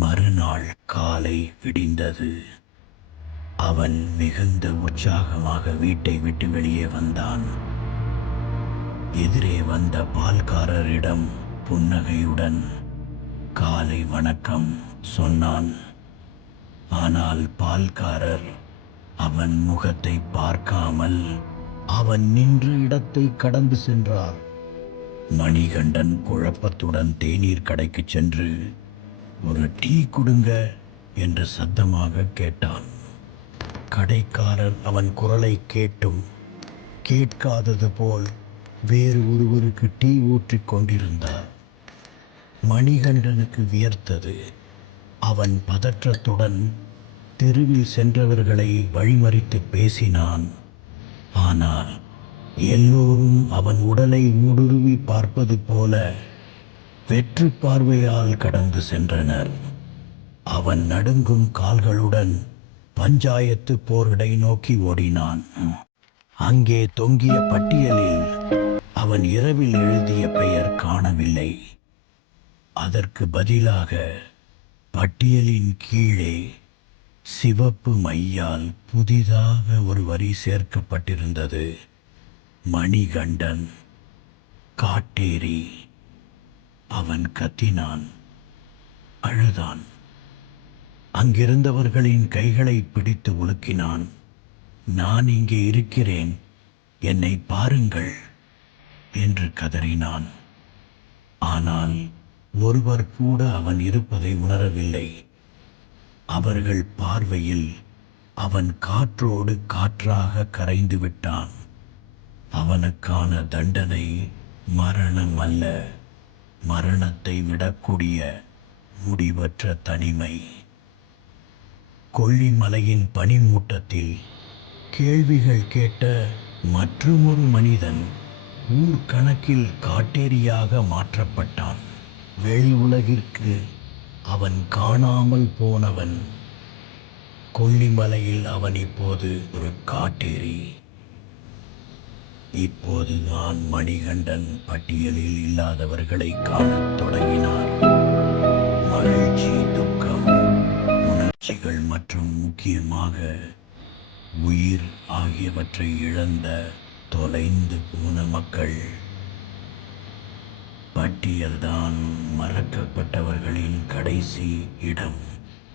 மறுநாள் காலை விடிந்தது. அவன் மிகுந்த உற்சாகமாக வீட்டை விட்டு வெளியே வந்தான். எதிரே வந்த பால்காரரிடம் புன்னகையுடன் காலை வணக்கம் சொன்னான். ஆனால் பால்காரர் அவன் முகத்தை பார்க்காமல் அவன் நின்ற இடத்தை கடந்து சென்றார். மணிகண்டன் குழப்பத்துடன் தேநீர் கடைக்கு சென்று ஒரு டீ கொடுங்க என்று சத்தமாக கேட்டான். கடைக்காரர் அவன் குரலை கேட்டும் கேட்காதது போல் வேறு ஒருவருக்கு டீ ஊற்றிக் கொண்டிருந்தார். மணிகண்டனுக்கு வியர்த்தது. அவன் பதற்றத்துடன் தெருவில் சென்றவர்களை வழிமறித்து பேசினான். ஆனால் எல்லோரும் அவன் உடலை ஊடுருவி பார்ப்பது போல வெற்று பார்வையால் கடந்து சென்றனர். அவன் நடுங்கும் கால்களுடன் பஞ்சாயத்து போரிடை நோக்கி ஓடினான். அங்கே தொங்கிய பட்டியலில் அவன் இரவில் எழுதிய பெயர் காணவில்லை. அதற்கு பதிலாக பட்டியலின் கீழே சிவப்பு மையால் புதிதாக ஒரு வரி சேர்க்கப்பட்டிருந்தது. மணிகண்டன் காட்டேரி. அவன் கத்தினான், அழுதான். அங்கிருந்தவர்களின் கைகளை பிடித்து உலுக்கினான். நான் இங்கே இருக்கிறேன், என்னை பாருங்கள் என்று கதறினான். ஆனால் ஒருவர் கூட அவன் இருப்பதை உணரவில்லை. அவர்கள் பார்வையில் அவன் காற்றோடு காற்றாக கரைந்து விட்டான். அவனுக்கான தண்டனை மரணம் அல்ல, மரணத்தை விடக்கூடிய முடிவற்ற தனிமை. கொல்லிமலையின் பனிமூட்டத்தில் கேள்விகள் கேட்ட மற்றுமொரு மனிதன் ஊர் கணக்கில் காட்டேரியாக மாற்றப்பட்டான். வெளி உலகிற்கு அவன் காணாமல் போனவன். கொல்லிமலையில் அவன் இப்போது ஒரு காட்டேரி. இப்போது நான் மணிகண்டன் பட்டியலில் இல்லாதவர்களை காணத் தொடங்கினார். மகிழ்ச்சி, துக்கம், உணர்ச்சிகள் மற்றும் முக்கியமாக உயிர் ஆகியவற்றை இழந்த தொலைந்து போன மக்கள். பட்டியல்தான் மறக்கப்பட்டவர்களின் கடைசி இடம்.